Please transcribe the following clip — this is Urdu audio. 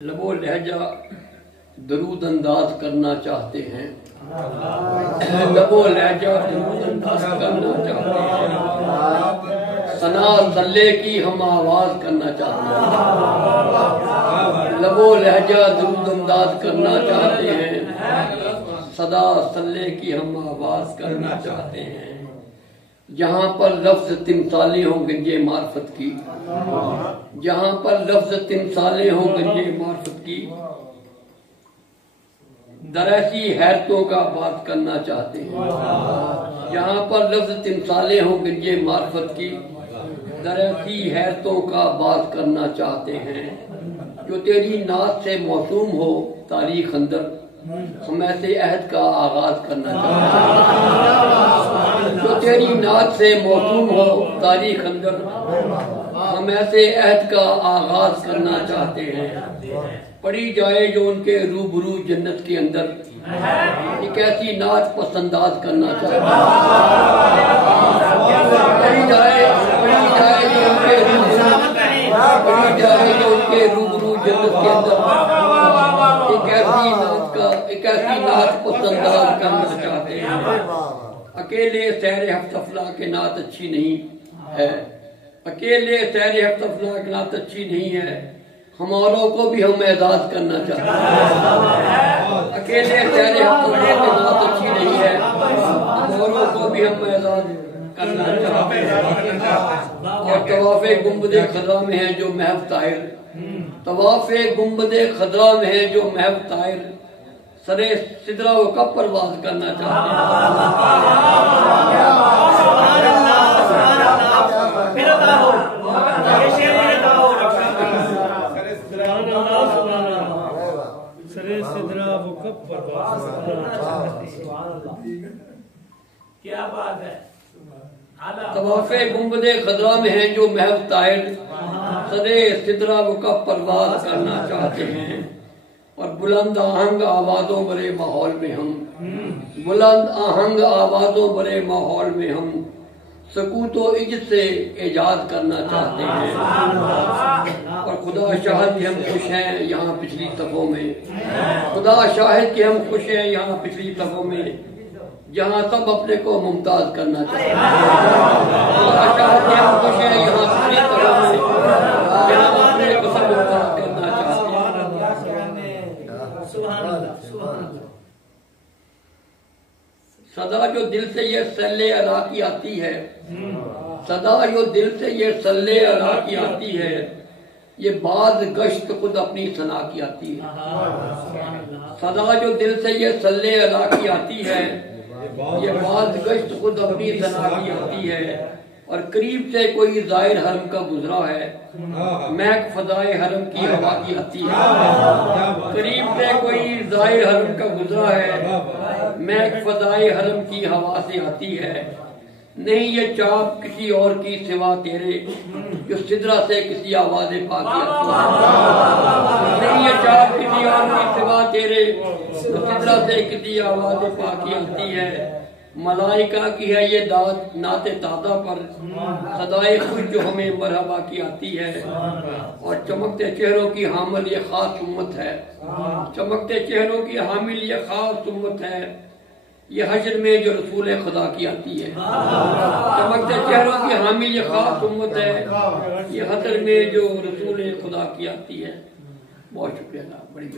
لبو لہجہ درود انداز کرنا چاہتے ہیں، لبو لہجہ درود انداز کرنا چاہتے ہیں، ثنا صلے کی ہم آواز کرنا چاہتے ہیں، لبو لہجہ درود انداز کرنا چاہتے ہیں، صدا صلے کی ہم آواز کرنا چاہتے ہیں۔ جہاں پر لفظ تمثالیں ہوں گنجے معرفت کی، جہاں پر لفظ تمثالیں ہوں گنجے معرفت کی، در ایسی حیرتوں کا بات کرنا چاہتے ہیں۔ جہاں پر لفظ تمثالیں ہوں گنجے معرفت کی، در ایسی حیرتوں کا بات کرنا چاہتے ہیں۔ جو تیری نعت سے موسوم ہو تاریخ اندر، ہم ایسے عہد کا آغاز کرنا چاہتے ہیں۔ جو تیری نعت سے موسوم ہو تاریخ اندر، ہم ایسے عہد کا آغاز کرنا چاہتے ہیں۔ پڑھی جائے جو ان کے روبرو جنت کے اندر، ایک ایسی نعت پس انداز کرنا چاہتے ہیں۔ پڑھی جائے جو ان کے روبرو، پڑھی جائے جو ان کے روبرو جنت کے اندر، ایک ایسی نعت پس انداز کرنا چاہتے ہیں۔ اکیلے سیر ہفت افلاح کے نعت اچھی نہیں ہے، اکیلے سیر ہفت افلاح کے نعت اچھی نہیں ہے، ہماروں کو بھی ہم اعزاز کرنا چاہتے ہیں۔ اکیلے سیر ہفت افلاح کے نعت اچھی نہیں ہے، ہماروں کو بھی ہم اعزاز کرنا چاہتے ہیں۔ اور طواف گنبد خضرا میں ہے جو محو طاہر، طواف گنبد خضرا میں ہے جو محو طاہر، سرے سدرہ و کب پرواز کرنا چاہتے ہیں۔ سرے سدرہ و کب پرواز کرنا چاہتے ہیں۔ کیا بات ہے۔ طواف گنبد خضرا میں ہے جو محو طاہر، سرے سدرہ و کب پرواز کرنا چاہتے ہیں۔ اور بلند آہنگ آوازوں بھرے ماحول میں ہم، بلند آہنگ آوازوں بھرے ماحول میں ہم، سکوت و عجز سے ایجاد کرنا چاہتے ہیں۔ اور خدا شاہد کہ ہم خوش ہیں یہاں پچھلی صفوں میں، خدا شاہد کہ ہم خوش ہیں یہاں پچھلی صفوں میں، جہاں سب اپنے کو ممتاز کرنا چاہتے ہیں۔ خدا شاہد کہ ہم خوش ہیں یہاں پچھلی صفوں میں، جہاں اپنے کو سب ممتاز کرنا چاہتے ہیں۔ صدا جو دل سے یہ سلے علا کی آتی ہے، صدا جو دل سے یہ سلے علا کی آتی ہے، یہ بعض گشت خود اپنی ثنا کی آتی ہے۔ صدا جو دل سے یہ سلے علا کی آتی ہے، یہ بعض گشت خود اپنی ثنا کی آتی ہے۔ اور قریب سے کوئی ظاہر حرم کا گزرا ہے، مہک فضائے حرم کی ہوا کی آتی ہے۔ قریب سے کوئی ظاہر حرم کا گزرا ہے، مہک فضائے حرم کی ہوا سے آتی ہے۔ نہیں یہ چاپ کسی اور کی سوا تیرے، جو سدرہ سے کسی آواز پاک کی آتی ہے۔ نہیں یہ چاپ کسی اور کی سوا تیرے، جو سدرہ سے کسی آواز پاک کی آتی ہے۔ ملائکہ کی ہے یہ داد نعت تازہ پر، صدائے خوش جو ہمیں مرحبا کی آتی ہے۔ اور چمکتے چہروں کی حامل یہ خاص امت ہے، چمکتے چہروں کی حامل یہ خاص امت ہے، یہ حشر میں جو رسول خدا کی آتی ہے۔ چمکتے چہروں کی حامل یہ خاص امت ہے، یہ حشر میں جو رسول خدا کی آتی ہے۔ بہت شکریہ، بڑی